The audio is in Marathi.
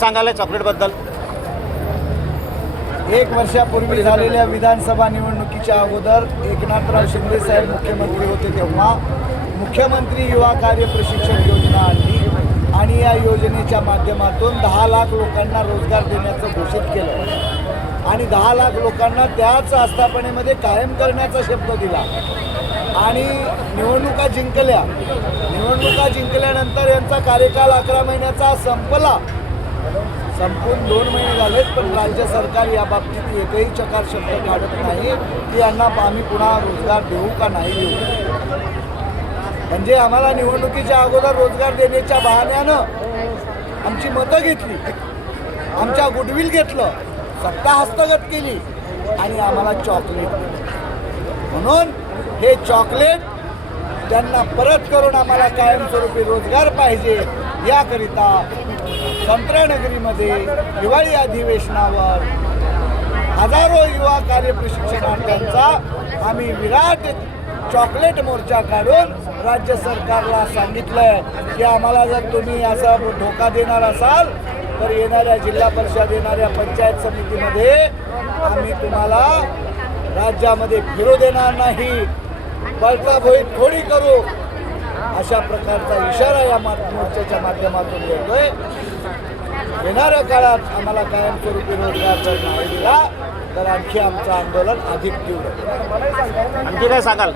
सांगायला चॉकलेटबद्दल? एक वर्षापूर्वी झालेल्या विधानसभा निवडणुकीच्या अगोदर एकनाथराव शिंदे साहेब मुख्यमंत्री होते तेव्हा मुख्यमंत्री युवा कार्य प्रशिक्षण योजना आणली आणि या योजनेच्या माध्यमातून 10 लाख लोकांना रोजगार देण्याचं घोषित केलं आणि 10 लाख लोकांना त्याच आस्थापनेमध्ये कायम करण्याचा शब्द दिला आणि निवडणुका जिंकल्यानंतर यांचा कार्यकाल 11 महिन्याचा संपला. संपून 2 महिने झालेत, पण राज्य सरकार या बाबतीत एकही चकार शब्द काढत नाही की यांना आम्ही पुन्हा रोजगार देऊ का नाही देऊ. म्हणजे आम्हाला निवडणुकीच्या अगोदर रोजगार देण्याच्या बहाण्यानं आमची मतं घेतली, आमच्या गुडविल घेतलं, सत्ता हस्तगत केली आणि आम्हाला चॉकलेट. म्हणून हे चॉकलेट त्यांना परत करून आम्हाला कायमस्वरूपी रोजगार पाहिजे याकरिता संत्रानगरीमध्ये हिवाळी अधिवेशनावर हजारो युवा कार्य प्रशिक्षणार्थ्यांचा आम्ही विराट चॉकलेट मोर्चा काढून राज्य सरकारला सांगितलं की आम्हाला जर तुम्ही असा धोका देणार असाल तर येणाऱ्या जिल्हा परिषद येणाऱ्या पंचायत समितीमध्ये आम्ही तुम्हाला राज्यामध्ये फिरू देणार नाही, बळकाभोई थोडी करू, अशा प्रकारचा इशारा या मोर्चाच्या माध्यमातून येतोय. येणाऱ्या काळात आम्हाला कायमस्वरूपी रोजगार जर नाही दिला तर आणखी आमचं आंदोलन अधिक तीव्र. आणखी काय सांगाल?